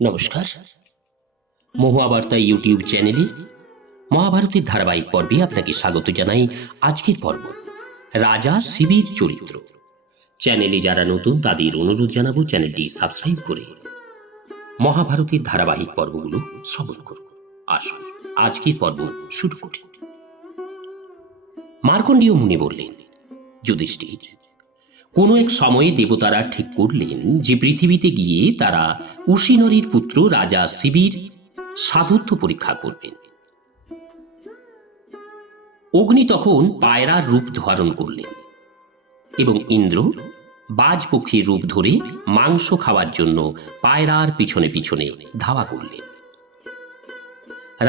নমস্কার। মহাভারতা ইউটিউব চ্যানেলে মহাভারতের ধারাবাহিক পর্বে আপনাকে স্বাগত জানাই। আজকের পর্ব রাজা শিবির চরিত্র। চ্যানেলে যারা নতুন তাদের অনুরোধ জানাবো চ্যানেলটি সাবস্ক্রাইব করে মহাভারতের ধারাবাহিক পর্বগুলো শ্রবণ করুন। আসুন আজকের পর্ব শুরু করি। মার্কণ্ডেয় মুনি বললেন, যুধিষ্ঠির, কোনো এক সময়ে দেবতারা ঠিক করলেন যে পৃথিবীতে গিয়ে তারা উশিনরীর পুত্র রাজা শিবির সাধুত্ব পরীক্ষা করবেন। অগ্নি তখন পায়রার রূপ ধারণ করলেন এবং ইন্দ্র বাজ পক্ষীর রূপ ধরে মাংস খাওয়ার জন্য পায়রার পিছনে পিছনে ধাওয়া করলেন।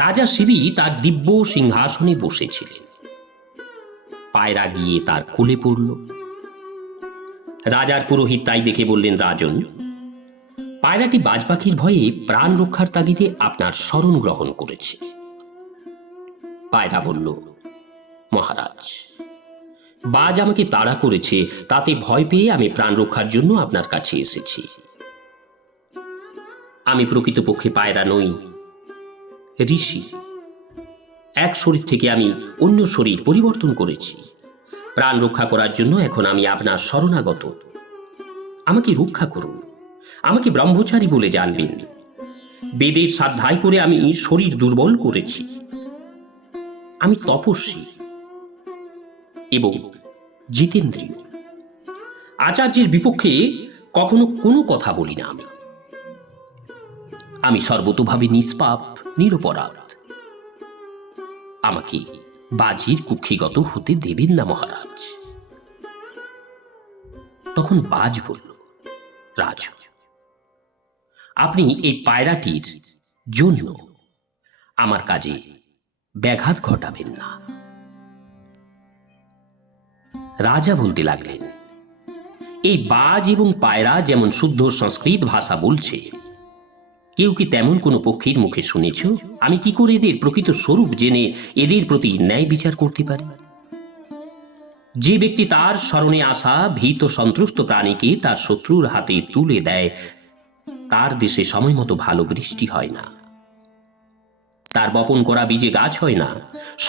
রাজা শিবি তার দিব্য সিংহাসনে বসেছিলেন। পায়রা গিয়ে তার কোলে পড়ল। রাজার পুরোহিত তাই দেখে বললেন, রাজন, পায়রাটি বাজ পাখির ভয়ে প্রাণ রক্ষার তাগিদে আপনার শরণ গ্রহণ করেছে। পায়রা বলল, মহারাজ, বাজ আমাকে তাড়া করেছে, তাতে ভয় পেয়ে আমি প্রাণ রক্ষার জন্য আপনার কাছে এসেছি। আমি প্রকৃতপক্ষে পায়রা নই, ঋষি। এক শরীর থেকে আমি অন্য শরীর পরিবর্তন করেছি। প্রাণ রক্ষা করার জন্য এখন আমি আপনার শরণাগত। আমাকে রক্ষা করুন, আমাকে ব্রহ্মচারী বলে জানবেন। বেদের সাধ্যায় করে আমি শরীর দুর্বল করেছি। আমি তপস্বী এবং জিতেন্দ্রীয়। আচার্যের বিপক্ষে কখনো কোনো কথা বলি না। আমি সর্বতোভাবে নিষ্পাপ, নিরপরাধ। আমাকে বাজির কুক্ষিগত হতে দেবেন না মহারাজ। তখন বাজ বলল, রাজ, আপনি এই পায়রাটির জন্য আমার কাজে ব্যাঘাত ঘটাবেন না। রাজা বলতে লাগলেন, এই বাজ এবং পায়রা যেমন শুদ্ধ সংস্কৃত ভাষা বলছে, কেউ কি তেমন কোনো পক্ষীর মুখে শুনেছ? আমি কি করে এদের প্রকৃত স্বরূপ জেনে এদের প্রতি ন্যায় বিচার করতে পারি? যে ব্যক্তি তার শরণে আসা ভীত সন্ত্রস্ত প্রাণীকে তার শত্রুর হাতে তুলে দেয়, তার দেশে সময় মতো ভালো বৃষ্টি হয় না, তার বপন করা বীজে গাছ হয় না,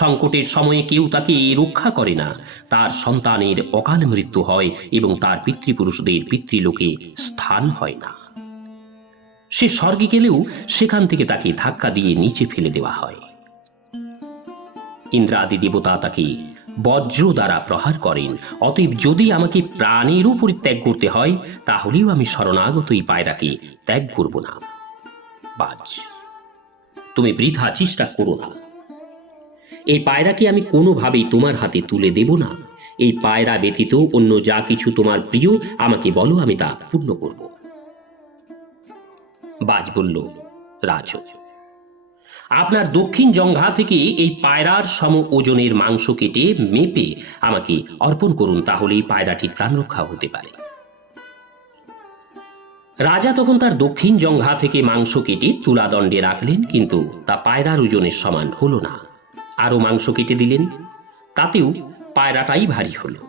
সংকটের সময়ে কেউ তাকে রক্ষা করে না, তার সন্তানের অকাল মৃত্যু হয় এবং তার পিতৃপুরুষদের পিতৃলোকে স্থান হয় না। সে স্বর্গে গেলেও সেখান থেকে তাকে ধাক্কা দিয়ে নিচে ফেলে দেওয়া হয়। ইন্দ্রাদি দেবতা তাকে বজ্র দ্বারা প্রহার করেন। অতএব যদি আমাকে প্রাণেরও পরিত্যাগ করতে হয়, তাহলেও আমি শরণাগত এই পায়রাকে ত্যাগ করব না। বাজ, তুমি বৃথা চেষ্টা করো না। এই পায়রাকে আমি কোনোভাবেই তোমার হাতে তুলে দেব না। এই পায়রা ব্যতীত অন্য যা কিছু তোমার প্রিয় আমাকে বলো, আমি তা পূর্ণ করব। বাজ বলল, রাজ, আপনার দক্ষিণ জঙ্ঘা থেকে এই পায়রার সম ওজনের মাংস কেটে মেপে আমাকে অর্পণ করুন, তাহলেই পায়রাটির প্রাণ রক্ষা হতে পারে। রাজা তখন তার দক্ষিণ জঙ্ঘা থেকে মাংস কেটে তুলাদণ্ডে রাখলেন, কিন্তু তা পায়রার ওজনের সমান হলো না। আরও মাংস কেটে দিলেন, তাতেও পায়রাটাই ভারী হলো।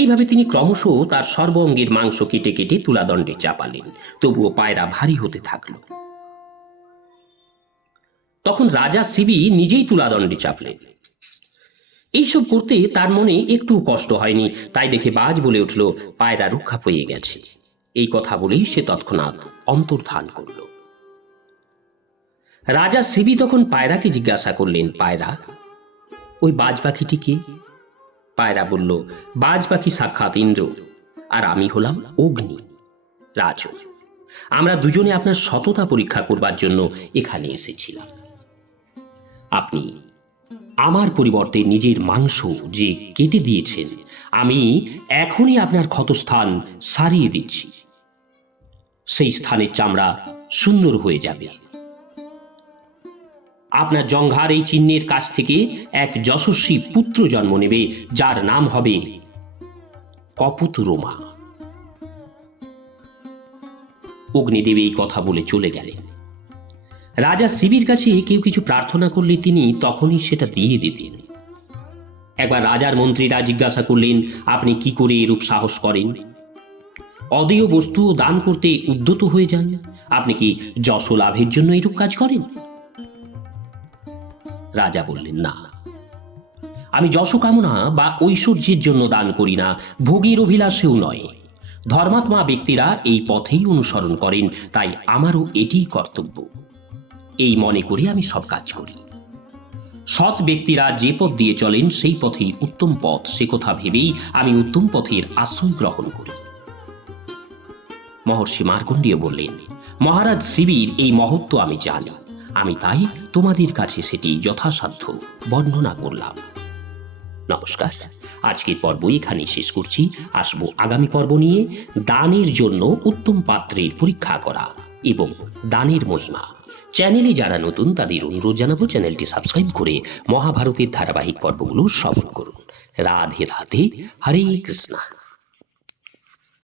এইভাবে তিনি ক্রমশ তার সর্ব অঙ্গের মাংস কেটে কেটে তুলাদণ্ডে চাপালেন, তবুও পায়রা ভারী হতে থাকল। তখন রাজা শিবি নিজেই তুলাদণ্ডে চাপলেন। এইসব করতে তার মনে একটু কষ্ট হয়নি। তাই দেখে বাজ বলে উঠল, পায়রা রক্ষা পেয়ে গেছে। এই কথা বলেই সে তৎক্ষণাৎ অন্তর্ধান করল। রাজা শিবি তখন পায়রাকে জিজ্ঞাসা করলেন, পায়রা, ওই বাজ পাখিটি কে? পায়রা বলল, বাজ পাখি সাক্ষাৎ ইন্দ্র, আর আমি হলাম অগ্নি। রাজ, আমরা দুজনে আপনার সততা পরীক্ষা করবার জন্য এখানে এসেছিলাম। আপনি আমার পরিবর্তে নিজের মাংস যে কেটে দিয়েছেন, আমি এখনই আপনার ক্ষতস্থান সারিয়ে দিচ্ছি। সেই স্থানের চামড়া সুন্দর হয়ে যাবে। আপনার জঙ্ঘার এই চিহ্নের কাছ থেকে এক যশস্বী পুত্র জন্ম নেবে, যার নাম হবে কপোতরোমা। অগ্নিদেব এই কথা বলে চলে গেলেন। রাজা শিবির কাছে কেউ কিছু প্রার্থনা করলে তিনি তখনই সেটা দিয়ে দিতেন। একবার রাজার মন্ত্রীরা জিজ্ঞাসা করলেন, আপনি কি করে এরূপ সাহস করেন? অদেয় বস্তু দান করতে উদ্যত হয়ে যান? আপনি কি যশ লাভের জন্য এরূপ কাজ করেন? রাজা বললেন, না, আমি যশ কামনা বা ঐশ্বর্যের জন্য দান করি না, ভোগের অভিলাষেও নয়। ধর্মাত্মা ব্যক্তিরা এই পথেই অনুসরণ করেন, তাই আমারও এটিই কর্তব্য। এই মনে করে আমি সব কাজ করি। সৎ ব্যক্তিরা যে পথ দিয়ে চলেন সেই পথেই উত্তম পথ, সে কথা ভেবেই আমি উত্তম পথের আশ্রয় গ্রহণ করি। মহর্ষি মার্কণ্ডেয় বললেন, মহারাজ শিবের এই মহত্ব আমি জানি, আমি তাই তোমাদের কাছে সেটি যথাসাধ্য বর্ণনা করলাম। নমস্কার, আজকের পর্ব এখানেই শেষ করছি। আসবো আগামী পর্ব নিয়ে, দানের জন্য উত্তম পাত্রের পরীক্ষা করা এবং দানের মহিমা। চ্যানেলে যারা নতুন তাদের অনুরোধ জানাবো চ্যানেলটি সাবস্ক্রাইব করে মহাভারতের ধারাবাহিক পর্বগুলো শ্রবণ করুন। রাধে রাধে, হরে কৃষ্ণা।